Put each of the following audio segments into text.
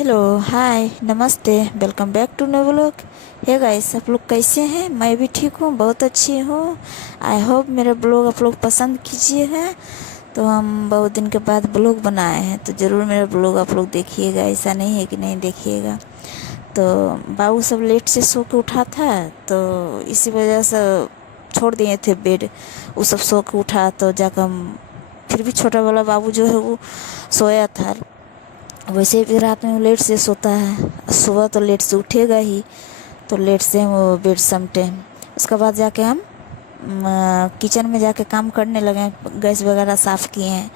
Hello, hi, नमस्ते, welcome back to new vlog. Hey guys, आप लोग कैसे हैं? मैं भी ठीक हूँ, बहुत अच्छी हूँ। आई होप मेरा ब्लॉग आप लोग पसंद कीजिए हैं। तो हम बहुत दिन के बाद ब्लॉग बनाए हैं, तो ज़रूर मेरा ब्लॉग आप लोग देखिएगा, ऐसा नहीं है कि नहीं देखिएगा। तो बाबू सब लेट से सो के उठा था, तो इसी वजह से छोड़ दिए थे बेड। वो सब सो के उठा तो जाकर हम, फिर भी छोटा वाला बाबू जो है वो सोया था। वैसे भी रात में वो लेट से सोता है, सुबह तो लेट से उठेगा ही। तो लेट से वो बेड समटे। उसके बाद जाके हम किचन में जाके काम करने लगे। गैस वगैरह साफ़ किए हैं,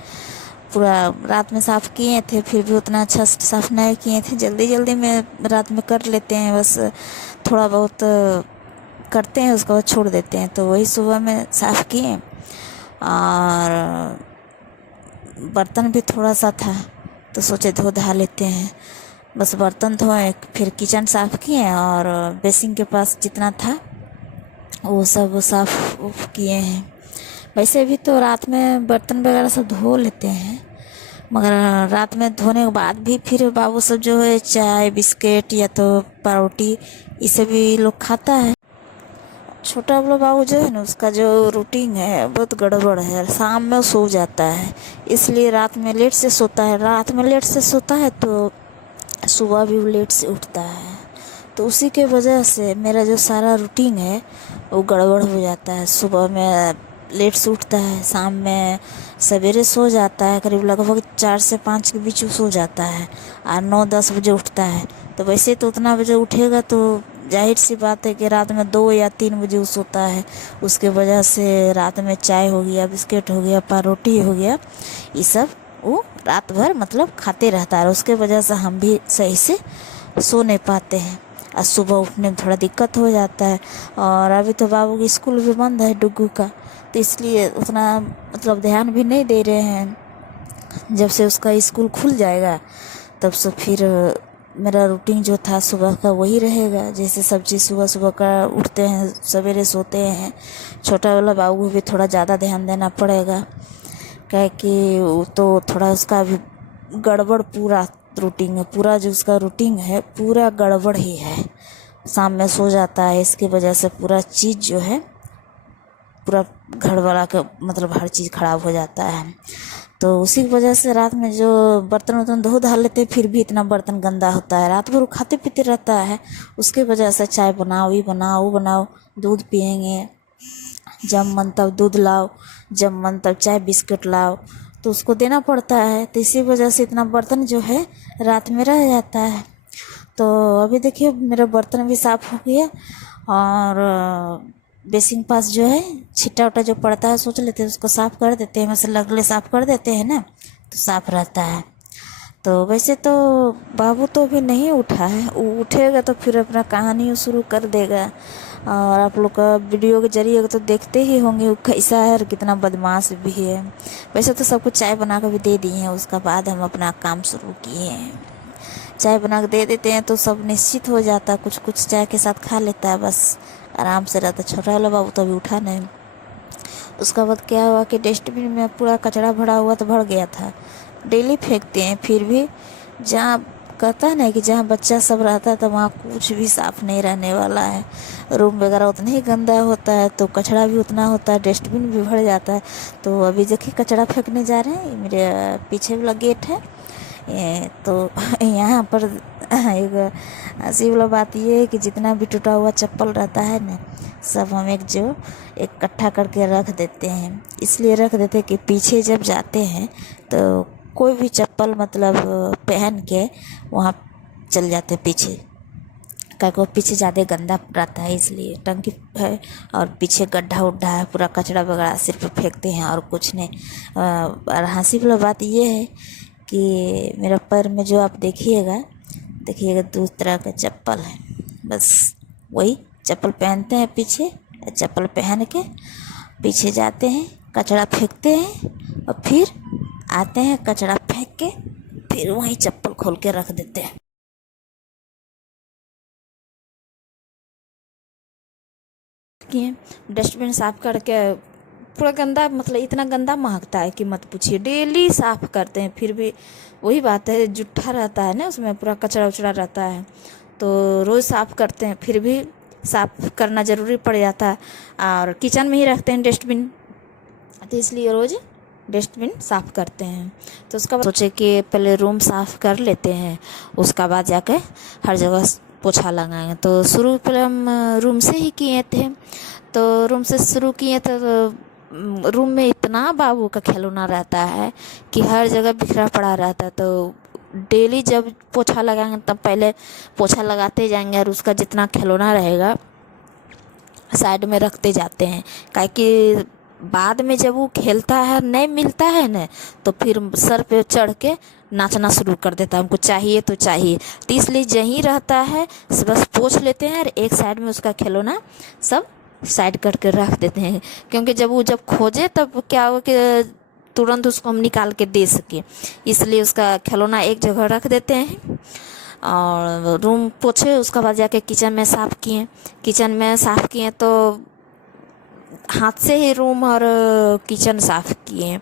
पूरा रात में साफ़ किए थे, फिर भी उतना अच्छा साफ़ नहीं किए थे। जल्दी जल्दी में रात में कर लेते हैं, बस थोड़ा बहुत करते हैं, उसके बाद छोड़ देते हैं। तो वही सुबह में साफ़ किए। और बर्तन भी थोड़ा सा था, तो सोचे धो धा लेते हैं। बस बर्तन धोए, फिर किचन साफ़ किए और बेसिन के पास जितना था वो सब साफ़ किए हैं। वैसे भी तो रात में बर्तन वगैरह सब धो लेते हैं, मगर रात में धोने के बाद भी फिर बाबू सब जो है चाय बिस्किट या तो पारोटी इसे भी लोग खाता है। छोटा वाला बाबू जो है ना, उसका जो रूटीन है बहुत गड़बड़ है। शाम में सो जाता है, इसलिए रात में लेट से सोता है। रात में लेट से सोता है तो सुबह भी वो लेट से उठता है। तो उसी के वजह से मेरा जो सारा रूटीन है वो गड़बड़ हो जाता है। सुबह में लेट से उठता है, शाम में सवेरे सो जाता है, करीब लगभग 4 से 5 के बीच वो सो जाता है, और 9-10 बजे उठता है। तो वैसे तो उतना बजे उठेगा तो जाहिर सी बात है कि रात में 2 या 3 बजे वो सोता है। उसके वजह से रात में चाय हो गया, बिस्किट हो गया, पारोटी हो गया, ये सब वो रात भर मतलब खाते रहता है। उसके वजह से हम भी सही से सो नहीं पाते हैं, और सुबह उठने में थोड़ा दिक्कत हो जाता है। और अभी तो बाबू की स्कूल भी बंद है, डुग्गू का, तो इसलिए उतना मतलब ध्यान भी नहीं दे रहे हैं। जब से उसका स्कूल खुल जाएगा तब से फिर मेरा रूटीन जो था सुबह का वही रहेगा। जैसे सब चीज़ सुबह सुबह का उठते हैं, सवेरे सोते हैं। छोटा वाला बाबू को भी थोड़ा ज़्यादा ध्यान देना पड़ेगा, क्या कि वो तो थोड़ा उसका भी गड़बड़ पूरा रूटीन है। पूरा जो उसका रूटीन है पूरा गड़बड़ ही है। शाम में सो जाता है, इसकी वजह से पूरा चीज़ जो है, पूरा घर वाला का मतलब हर चीज़ ख़राब हो जाता है। तो उसी की वजह से रात में जो बर्तन वर्तन धो धा लेते हैं, फिर भी इतना बर्तन गंदा होता है। रात भर वो खाते पीते रहता है, उसके वजह से चाय बनाओ, ये बनाओ, वो बनाओ, दूध पियेंगे, जब मन तब दूध लाओ, जब मन तब चाय बिस्किट लाओ, तो उसको देना पड़ता है। तो इसी वजह से इतना बर्तन जो है रात में रह जाता है। तो अभी देखिए मेरा बर्तन भी साफ़ हो गया, और बेसिन पास जो है छिट्टा उट्टा जो पड़ता है सोच लेते हैं उसको साफ़ कर देते हैं, मतलब अगले साफ़ कर देते हैं ना, तो साफ़ रहता है। तो वैसे तो बाबू तो अभी नहीं उठा है, वो उठेगा तो फिर अपना कहानी शुरू कर देगा। और आप लोग का वीडियो के जरिए तो देखते ही होंगे वो कैसा है और कितना बदमाश भी है। वैसे तो सबको चाय बना कर भी दे दी है, उसका बाद हम अपना काम शुरू किए हैं। चाय बना के दे देते हैं तो सब निश्चित हो जाता है, कुछ कुछ चाय के साथ खा लेता है, बस आराम से रहता। छोटा वाला बाबू तो अभी उठा नहीं। उसका बाद क्या हुआ कि डस्टबिन में पूरा कचरा भरा हुआ तो भर गया था। डेली फेंकते हैं, फिर भी जहाँ कहता है ना कि जहाँ बच्चा सब रहता है तो वहाँ कुछ भी साफ़ नहीं रहने वाला है। रूम वगैरह उतना ही गंदा होता है, तो कचरा भी उतना होता है, डस्टबिन भी भर जाता है। तो अभी देखिए कचरा फेंकने जा रहे हैं, मेरे पीछे वाला गेट है तो यहाँ पर एक हंसी वाला बात ये है कि जितना भी टूटा हुआ चप्पल रहता है ना, सब हम इकट्ठा करके रख देते हैं। इसलिए रख देते हैं कि पीछे जब जाते हैं तो कोई भी चप्पल मतलब पहन के वहाँ चल जाते पीछे, क्या को पीछे ज़्यादा गंदा रहता है, इसलिए टंकी है और पीछे गड्ढा उड्ढा है, पूरा कचरा वगैरह सिर्फ फेंकते हैं और कुछ नहीं। और हंसी वाला बात ये है कि मेरा पैर में जो आप देखिएगा देखिएगा 2 तरह का चप्पल है, बस वही चप्पल पहनते हैं पीछे। चप्पल पहन के पीछे जाते हैं, कचरा फेंकते हैं और फिर आते हैं, कचरा फेंक के फिर वहीं चप्पल खोल के रख देते हैं। किए डस्टबिन साफ करके पूरा गंदा, मतलब इतना गंदा महकता है कि मत पूछिए। डेली साफ़ करते हैं फिर भी वही बात है, जुट्ठा रहता है ना, उसमें पूरा कचरा उचड़ा रहता है, तो रोज़ साफ़ करते हैं फिर भी साफ़ करना ज़रूरी पड़ जाता है। और किचन में ही रखते हैं डस्टबिन, तो इसलिए रोज़ डस्टबिन साफ़ करते हैं। तो उसका बाद सोचे कि पहले रूम साफ़ कर लेते हैं, उसका बाद जाके हर जगह पोछा लगाएंगे। तो शुरू पहले हम रूम से ही किए थे। तो रूम से शुरू किए थे तो रूम में इतना बाबू का खिलौना रहता है कि हर जगह बिखरा पड़ा रहता है। तो डेली जब पोछा लगाएंगे तब पहले पोछा लगाते जाएंगे और उसका जितना खिलौना रहेगा साइड में रखते जाते हैं, काहे कि बाद में जब वो खेलता है नहीं मिलता है ना, तो फिर सर पे चढ़ के नाचना शुरू कर देता है, हमको चाहिए तो चाहिए। तो इसलिए यहीं रहता है, बस पोंछ लेते हैं और एक साइड में उसका खिलौना सब साइड करके रख देते हैं, क्योंकि जब खोजे तब क्या हो कि तुरंत उसको हम निकाल के दे सके, इसलिए उसका खिलौना एक जगह रख देते हैं। और रूम पोछे, उसके बाद जाके किचन में साफ़ किए तो हाथ से ही रूम और किचन साफ़ किए,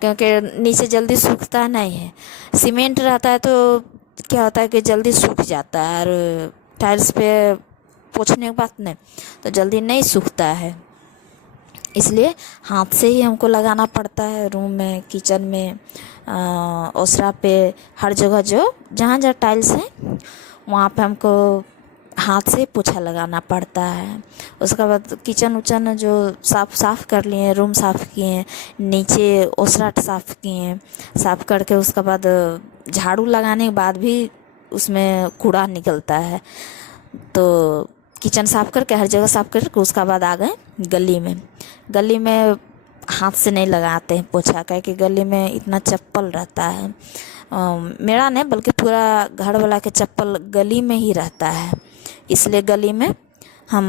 क्योंकि नीचे जल्दी सूखता नहीं है। सीमेंट रहता है तो क्या होता है कि जल्दी सूख जाता है, और टाइल्स पे पोंछने के बाद नहीं तो जल्दी नहीं सूखता है, इसलिए हाथ से ही हमको लगाना पड़ता है रूम में, किचन में, ओसरा पे, हर जगह जहाँ जहाँ टाइल्स हैं वहाँ पे हमको हाथ से पोछा लगाना पड़ता है। उसके बाद किचन उचन जो साफ़ कर लिए, रूम साफ़ किए, नीचे ओसरा साफ़ किए, साफ़ करके उसके बाद झाड़ू लगाने के बाद भी उसमें कूड़ा निकलता है। तो किचन साफ़ करके हर जगह साफ़ करके उसका बाद आ गए गली में हाथ से नहीं लगाते हैं पोछा, क्या कि गली में इतना चप्पल रहता है। मेरा नहीं बल्कि पूरा घर वाला के चप्पल गली में ही रहता है, इसलिए गली में हम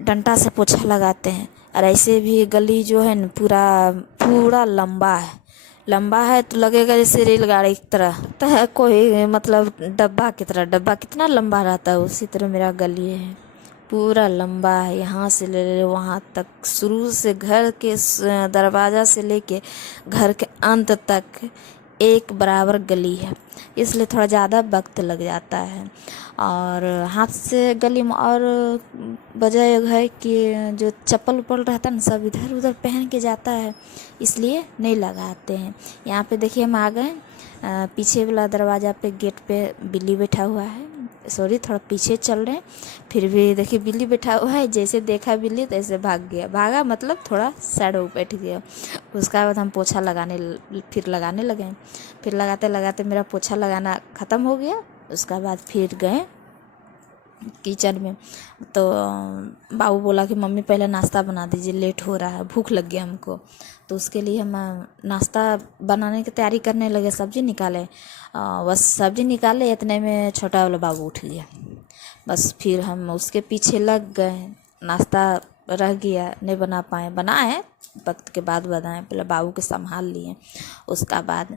डंडा से पोछा लगाते हैं। और ऐसे भी गली जो है न पूरा लंबा है तो लगेगा जैसे रेलगाड़ी की तरह, तो है कोई मतलब डब्बा की तरह, डब्बा कितना लंबा रहता है उसी तरह मेरा गली है, पूरा लंबा है, यहाँ से ले वहाँ तक, शुरू से घर के दरवाज़ा से लेके घर के अंत तक एक बराबर गली है, इसलिए थोड़ा ज़्यादा वक्त लग जाता है। और हाथ से गली में और वजह है कि जो चप्पल उप्पल रहता है ना सब इधर उधर पहन के जाता है, इसलिए नहीं लगाते हैं। यहाँ पे देखिए हम आ गए पीछे वाला दरवाज़ा पे, गेट पे बिल्ली बैठा हुआ है, सॉरी थोड़ा पीछे चल रहे हैं, फिर भी देखिए बिल्ली बैठा हुआ है, जैसे देखा बिल्ली तो ऐसे भागा मतलब थोड़ा साइड हो बैठ गया। उसका बाद हम पोछा लगाने लगे, फिर लगाते लगाते मेरा पोछा लगाना ख़त्म हो गया। उसका बाद फिर गए किचन में, तो बाबू बोला कि मम्मी पहले नाश्ता बना दीजिए, लेट हो रहा है, भूख लग गया हमको। तो उसके लिए हम नाश्ता बनाने की तैयारी करने लगे, सब्ज़ी निकाले, बस सब्ज़ी निकाले इतने में छोटा वाला बाबू उठ गया, बस फिर हम उसके पीछे लग गए। नाश्ता रह गया, नहीं बना पाए, बनाए वक्त के बाद बनाए, पहले बाबू के संभाल लिए। उसका बाद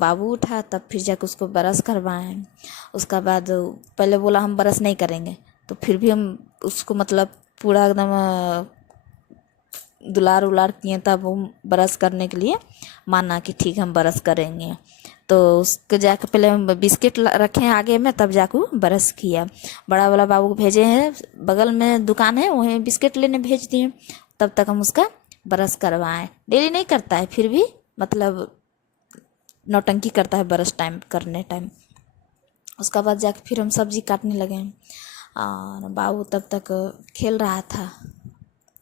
बाबू उठा तब फिर जाकर उसको ब्रश करवाएं। उसका बाद पहले बोला हम ब्रश नहीं करेंगे, तो फिर भी हम उसको मतलब पूरा एकदम दुलार उलार किए, तब वो ब्रश करने के लिए माना कि ठीक हम ब्रश करेंगे। तो उसको जाकर पहले हम बिस्किट रखे हैं आगे में, तब जाकर ब्रश किया। बड़ा वाला बाबू को भेजे हैं, बगल में दुकान है वहीं बिस्किट लेने भेज दिए, तब तक हम उसका ब्रश करवाएं। डेली नहीं करता है फिर भी मतलब नौटंकी करता है ब्रश करने टाइम। उसका बाद जाकर फिर हम सब्ज़ी काटने लगे, और बाबू तब तक खेल रहा था,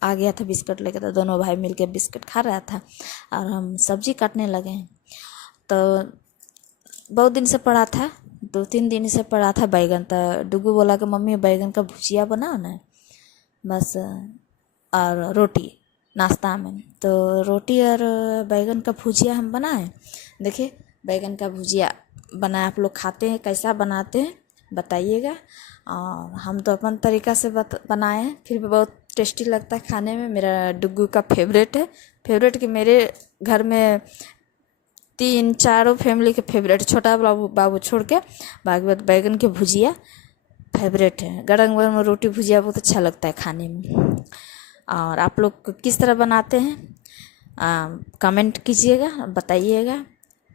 आ गया था बिस्किट लेकर, तो दोनों भाई मिलके बिस्किट खा रहा था और हम सब्ज़ी काटने लगे। तो बहुत दिन से पड़ा था, 2-3 दिन से पड़ा था बैगन, तो डुगू बोला कि मम्मी बैगन का भुजिया बनाओ ना, बस, और रोटी नाश्ता में। तो रोटी और बैगन का भुजिया हम बनाए। देखिए बैगन का भुजिया बनाए, आप लोग खाते हैं, कैसा बनाते हैं बताइएगा। और हम तो अपन तरीक़ा से बनाए हैं, फिर भी बहुत टेस्टी लगता है खाने में। मेरा डुग्गू का फेवरेट कि मेरे घर में 3-4 फैमिली के फेवरेट, छोटा बाबू छोड़ के बाकी बैगन के भुजिया फेवरेट है। गरम गरम रोटी भुजिया बहुत अच्छा लगता है खाने में। और आप लोग किस तरह बनाते हैं कमेंट कीजिएगा, बताइएगा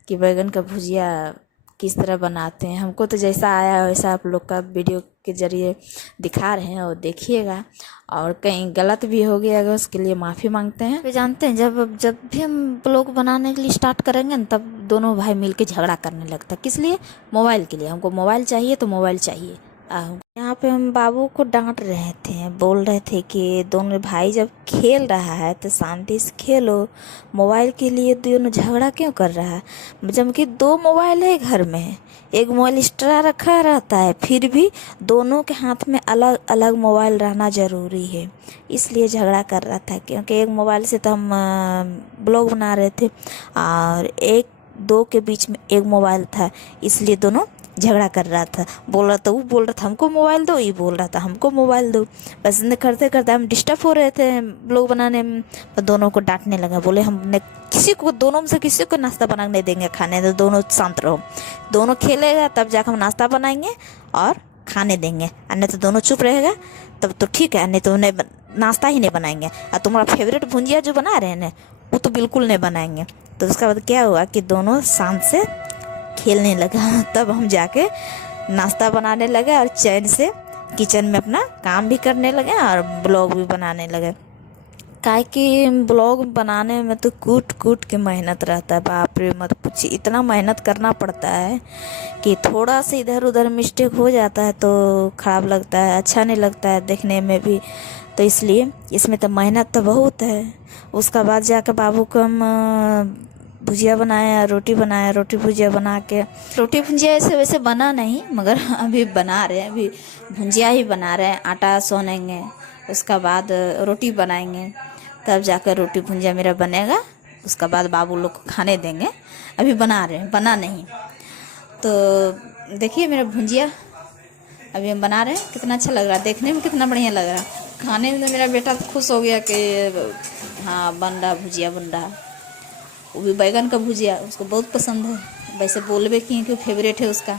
कि बैगन का भुजिया किस तरह बनाते हैं। हमको तो जैसा आया वैसा आप लोग का वीडियो के ज़रिए दिखा रहे हैं और देखिएगा, और कहीं गलत भी हो गया अगर उसके लिए माफ़ी मांगते हैं। तो जानते हैं जब भी हम ब्लॉग बनाने के लिए स्टार्ट करेंगे ना, तब दोनों भाई मिलके झगड़ा करने लगता है। किस लिए? मोबाइल के लिए। हमको मोबाइल चाहिए तो मोबाइल चाहिए। यहाँ पे हम बाबू को डांट रहे थे, बोल रहे थे कि दोनों भाई जब खेल रहा है तो शांति से खेलो, मोबाइल के लिए दोनों झगड़ा क्यों कर रहा है? जबकि 2 मोबाइल है घर में, एक मोबाइल एक्स्ट्रा रखा रहता है, फिर भी दोनों के हाथ में अलग अलग मोबाइल रहना ज़रूरी है, इसलिए झगड़ा कर रहा था। क्योंकि एक मोबाइल से तो हम ब्लॉग बना रहे थे और 1-2 के बीच में एक मोबाइल था, इसलिए दोनों झगड़ा कर रहा था। बोल रहा था, वो बोल रहा था हमको मोबाइल दो, ये बोल रहा था हमको मोबाइल दो। बस करते करते हम डिस्टर्ब हो रहे थे ब्लॉग बनाने में, तो दोनों को डांटने लगा। बोले हमने दोनों में से किसी को नाश्ता बना नहीं देंगे खाने, तो दोनों शांत रहो, दोनों खेलेगा तब जाकर हम नाश्ता बनाएंगे और खाने देंगे, अन्य तो दोनों चुप रहेगा तब तो ठीक है, नहीं तो उन्हें नाश्ता ही नहीं बनाएंगे। और तुम्हारा फेवरेट भुंजिया जो बना रहे हैं ना, वो तो बिल्कुल नहीं बनाएंगे। तो उसके बाद क्या हुआ कि दोनों शांत से खेलने लगा, तब हम जाके नाश्ता बनाने लगे और चैन से किचन में अपना काम भी करने लगे और ब्लॉग भी बनाने लगे। काहे कि ब्लॉग बनाने में तो कूट कूट के मेहनत रहता है, बाप रे मत पूछिए, इतना मेहनत करना पड़ता है कि थोड़ा सा इधर उधर मिस्टेक हो जाता है तो ख़राब लगता है, अच्छा नहीं लगता है देखने में भी। तो इसलिए इसमें तो मेहनत तो बहुत है। उसका बाद जाकर बाबू को हम भुजिया बनाया, रोटी बनाया, रोटी भुजिया बना के, रोटी भुजिया ऐसे वैसे बना नहीं, मगर अभी बना रहे हैं, अभी भुजिया ही बना रहे हैं। आटा सोनेंगे, उसका बाद रोटी बनाएंगे, तब जाकर रोटी भुजिया मेरा बनेगा। उसका बाद बाबू लोग को खाने देंगे। अभी बना रहे हैं, बना नहीं। तो देखिए मेरा भुजिया अभी हम बना रहे हैं, कितना अच्छा लग रहा है, देखने में कितना बढ़िया लग रहा है। खाने में मेरा बेटा खुश हो गया कि हाँ बन रहा, भुजिया बन रहा, वो भी बैगन का भुजिया, उसको बहुत पसंद है। वैसे बोलबे किए कि फेवरेट है उसका।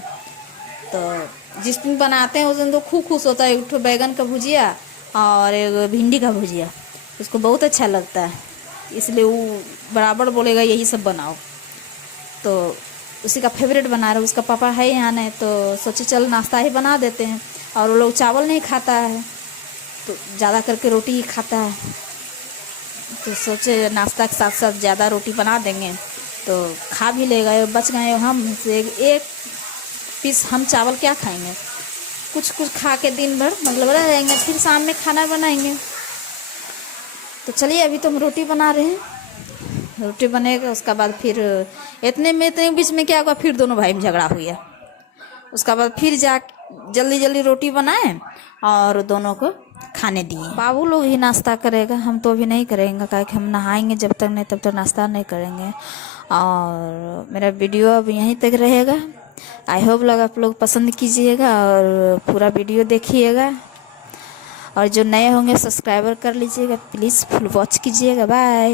तो जिस दिन बनाते हैं उस दिन तो खूब खुश होता है। एक तो बैगन का भुजिया और एक भिंडी का भुजिया, उसको बहुत अच्छा लगता है, इसलिए वो बराबर बोलेगा यही सब बनाओ। तो उसी का फेवरेट बना रहे, उसका पापा है यहाँ नहीं, तो सोचे चल नाश्ता ही बना देते हैं। और वो लोग चावल नहीं खाता है, तो ज़्यादा करके रोटी ही खाता है, तो सोचे नाश्ता के साथ साथ ज़्यादा रोटी बना देंगे तो खा भी लेगा। बच गए हम से एक पीस, हम चावल क्या खाएंगे, कुछ कुछ खा के दिन भर मतलब रह जाएंगे, फिर शाम में खाना बनाएंगे। तो चलिए अभी तो हम रोटी बना रहे हैं, रोटी बनेगा। उसका बाद फिर इतने बीच में क्या हुआ, फिर दोनों भाई में झगड़ा हो गया। उसका बाद फिर जल्दी जल्दी रोटी बनाए और दोनों को खाने दिए। बाबू लोग ही नाश्ता करेगा, हम तो अभी नहीं करेंगे, क्या कि हम नहाएंगे जब तक नहीं तब तक नाश्ता नहीं करेंगे। और मेरा वीडियो अब यहीं तक रहेगा। आई होप लगा आप लोग पसंद कीजिएगा और पूरा वीडियो देखिएगा, और जो नए होंगे सब्सक्राइबर कर लीजिएगा, प्लीज़ फुल वॉच कीजिएगा। बाय।